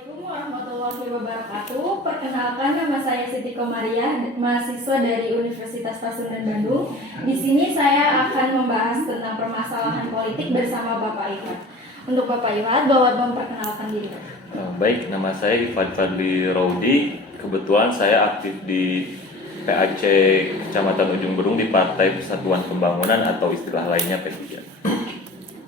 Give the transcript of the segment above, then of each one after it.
Assalamualaikum warahmatullahi wabarakatuh. Perkenalkan, nama saya Siti Komariah, mahasiswa dari Universitas Pasundan Bandung. Di sini saya akan membahas tentang permasalahan politik bersama Bapak Iwan. Untuk Bapak Iwan, boleh memperkenalkan diri. Baik, nama saya Ifad Fadli Raudi. Kebetulan saya aktif di PAC Kecamatan Ujung Berung di Partai Persatuan Pembangunan atau istilah lainnya P3.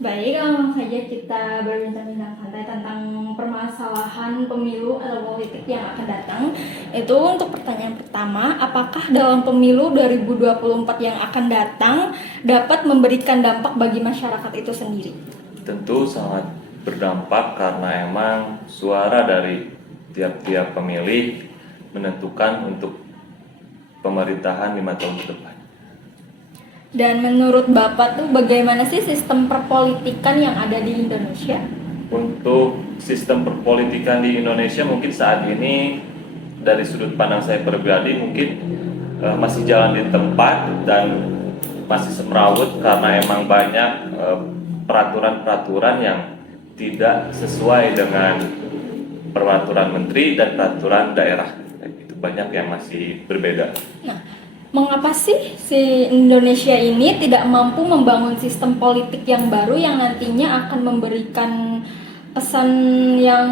Baik, langsung saja kita berbincang-bincang santai tentang permasalahan pemilu atau politik yang akan datang. Itu untuk pertanyaan pertama, apakah dalam pemilu 2024 yang akan datang dapat memberikan dampak bagi masyarakat itu sendiri? Tentu sangat berdampak karena emang suara dari tiap-tiap pemilih menentukan untuk pemerintahan 5 tahun ke depan. Dan menurut Bapak tuh bagaimana sih sistem perpolitikan yang ada di Indonesia? Untuk sistem perpolitikan di Indonesia mungkin saat ini dari sudut pandang saya pribadi mungkin masih jalan di tempat dan masih semrawut karena emang banyak peraturan-peraturan yang tidak sesuai dengan peraturan menteri dan peraturan daerah. Itu banyak yang masih berbeda. Nah, mengapa sih si Indonesia ini tidak mampu membangun sistem politik yang baru yang nantinya akan memberikan pesan yang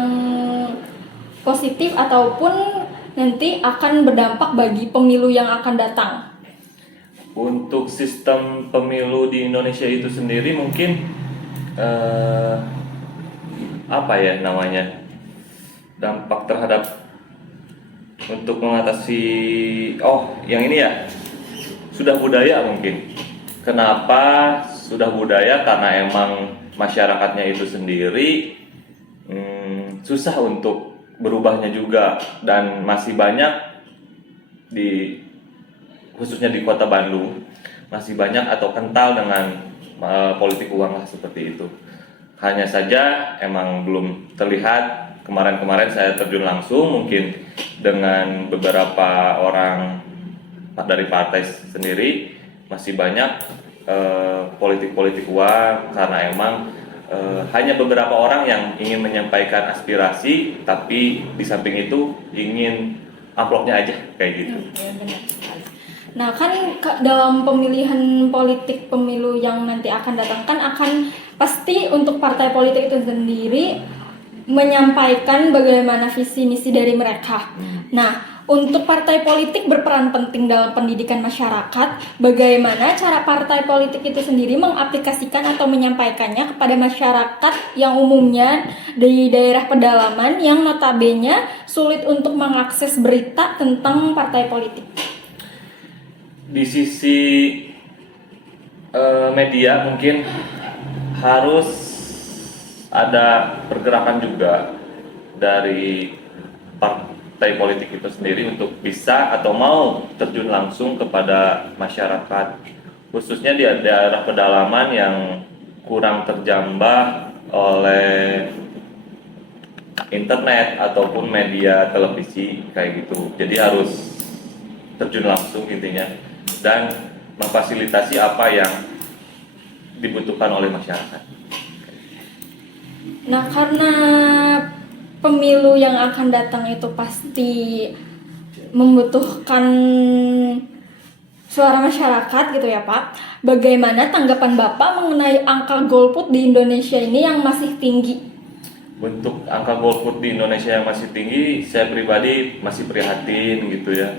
positif ataupun nanti akan berdampak bagi pemilu yang akan datang? Untuk sistem pemilu di Indonesia itu sendiri mungkin apa ya namanya, dampak terhadap untuk mengatasi yang ini ya, sudah budaya mungkin. Kenapa sudah budaya? Karena emang masyarakatnya itu sendiri susah untuk berubahnya juga, dan masih banyak khususnya di kota Bandung masih banyak atau kental dengan politik uang lah, seperti itu. Hanya saja emang belum terlihat. Kemarin-kemarin saya terjun langsung mungkin dengan beberapa orang dari partai sendiri, masih banyak politik-politik uang, karena emang hanya beberapa orang yang ingin menyampaikan aspirasi, tapi di samping itu ingin amplopnya aja kayak gitu. Ya, benar sekali. Nah, kan dalam pemilihan politik pemilu yang nanti akan datang kan akan pasti untuk partai politik itu sendiri menyampaikan bagaimana visi misi dari mereka. Nah, untuk partai politik berperan penting dalam pendidikan masyarakat, bagaimana cara partai politik itu sendiri mengaplikasikan atau menyampaikannya kepada masyarakat yang umumnya di daerah pedalaman yang notabene sulit untuk mengakses berita tentang partai politik? Di sisi media mungkin harus ada pergerakan juga dari partai politik itu sendiri untuk bisa atau mau terjun langsung kepada masyarakat, khususnya di daerah pedalaman yang kurang terjamah oleh internet ataupun media televisi kayak gitu. Jadi harus terjun langsung intinya dan memfasilitasi apa yang dibutuhkan oleh masyarakat. Nah, karena pemilu yang akan datang itu pasti membutuhkan suara masyarakat gitu ya Pak. Bagaimana tanggapan Bapak mengenai angka golput di Indonesia ini yang masih tinggi? Untuk angka golput di Indonesia yang masih tinggi, saya pribadi masih prihatin gitu ya.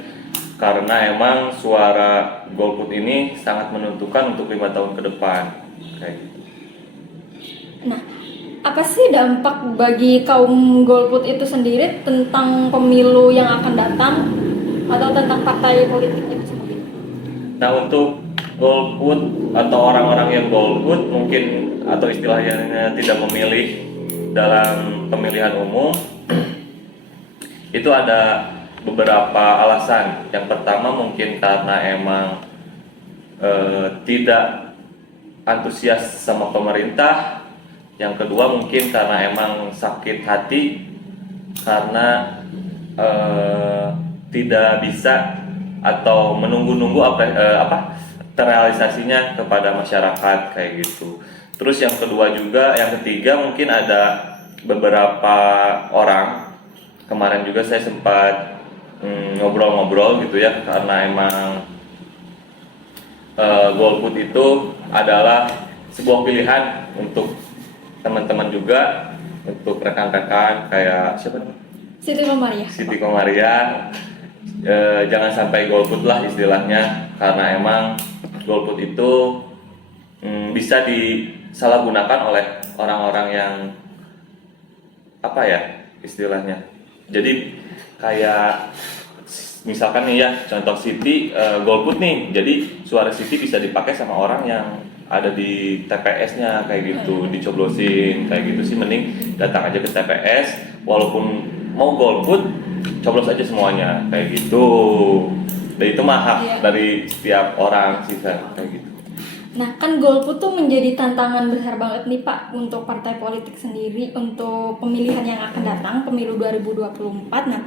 Karena emang suara golput ini sangat menentukan untuk 5 tahun ke depan kayak gitu. Nah, apa sih dampak bagi kaum golput itu sendiri tentang pemilu yang akan datang atau tentang partai politik itu sendiri? Nah, untuk golput atau orang-orang yang golput mungkin atau istilahnya tidak memilih dalam pemilihan umum itu ada beberapa alasan. Yang pertama mungkin karena emang tidak antusias sama pemerintah. Yang kedua mungkin karena emang sakit hati karena tidak bisa atau menunggu-nunggu terrealisasinya kepada masyarakat kayak gitu. Terus yang ketiga mungkin ada beberapa orang kemarin juga saya sempat ngobrol-ngobrol gitu ya, karena emang golput itu adalah sebuah pilihan untuk teman-teman juga, untuk rekan-rekan kayak siapa namanya? Siti Komaria. Siti Komaria. Jangan sampai golput lah istilahnya, karena emang golput itu bisa disalahgunakan oleh orang-orang yang apa ya istilahnya. Jadi kayak misalkan nih ya, contoh Siti golput nih, jadi suara Siti bisa dipakai sama orang yang ada di TPS-nya kayak gitu, dicoblosin kayak gitu sih. Mending datang aja ke TPS, walaupun mau golput, coblos aja semuanya kayak gitu. Dan itu mah hak dari setiap orang sih kayak gitu. Nah, kan golput tuh menjadi tantangan besar banget nih Pak untuk partai politik sendiri untuk pemilihan yang akan datang, pemilu 2024. Nah,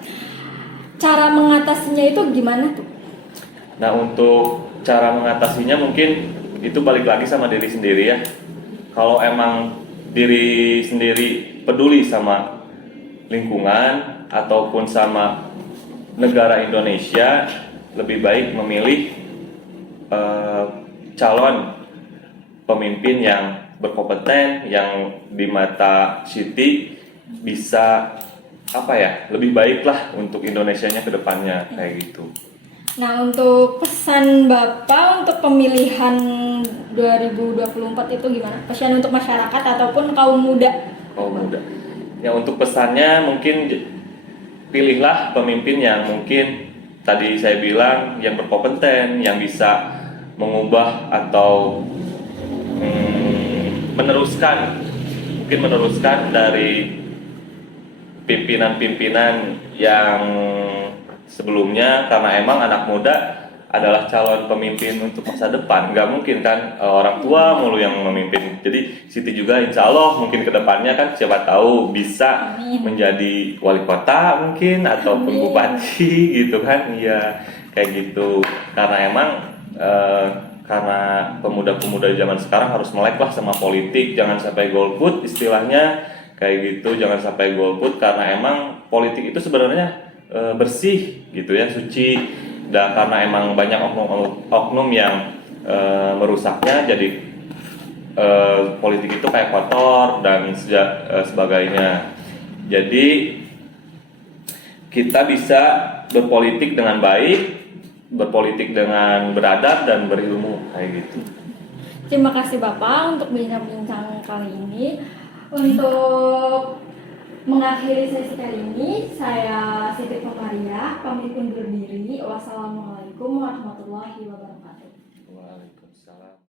cara mengatasinya itu gimana tuh? Nah, untuk cara mengatasinya mungkin itu balik lagi sama diri sendiri ya. Kalau emang diri sendiri peduli sama lingkungan ataupun sama negara Indonesia, lebih baik memilih calon pemimpin yang berkompeten, yang di mata Siti bisa apa ya, lebih baik lah untuk Indonesianya ke depannya kayak gitu. Nah, untuk pesan Bapak untuk pemilihan 2024 itu gimana? Pesan untuk masyarakat ataupun kaum muda? Kaum muda. Ya, untuk pesannya mungkin pilihlah pemimpin yang mungkin tadi saya bilang yang berkompeten, yang bisa mengubah atau meneruskan dari pimpinan-pimpinan yang sebelumnya, karena emang anak muda adalah calon pemimpin untuk masa depan. Nggak mungkin kan orang tua mulu yang memimpin. Jadi Siti juga insya Allah mungkin kedepannya kan siapa tahu bisa menjadi wali kota mungkin, ataupun bupati gitu kan. Iya kayak gitu, karena emang karena pemuda-pemuda zaman sekarang harus melek lah sama politik, jangan sampai golput istilahnya kayak gitu, jangan sampai golput, karena emang politik itu sebenarnya bersih gitu ya, suci, dan karena emang banyak oknum yang merusaknya, jadi politik itu kayak kotor dan sebagainya. Jadi kita bisa berpolitik dengan baik, berpolitik dengan beradab dan berilmu kayak gitu. Terima kasih Bapak untuk bincang-bincang kali ini. Untuk mengakhiri sesi kali ini, saya Siti Komaria pamit undur diri. Wassalamualaikum warahmatullahi wabarakatuh. Waalaikumsalam.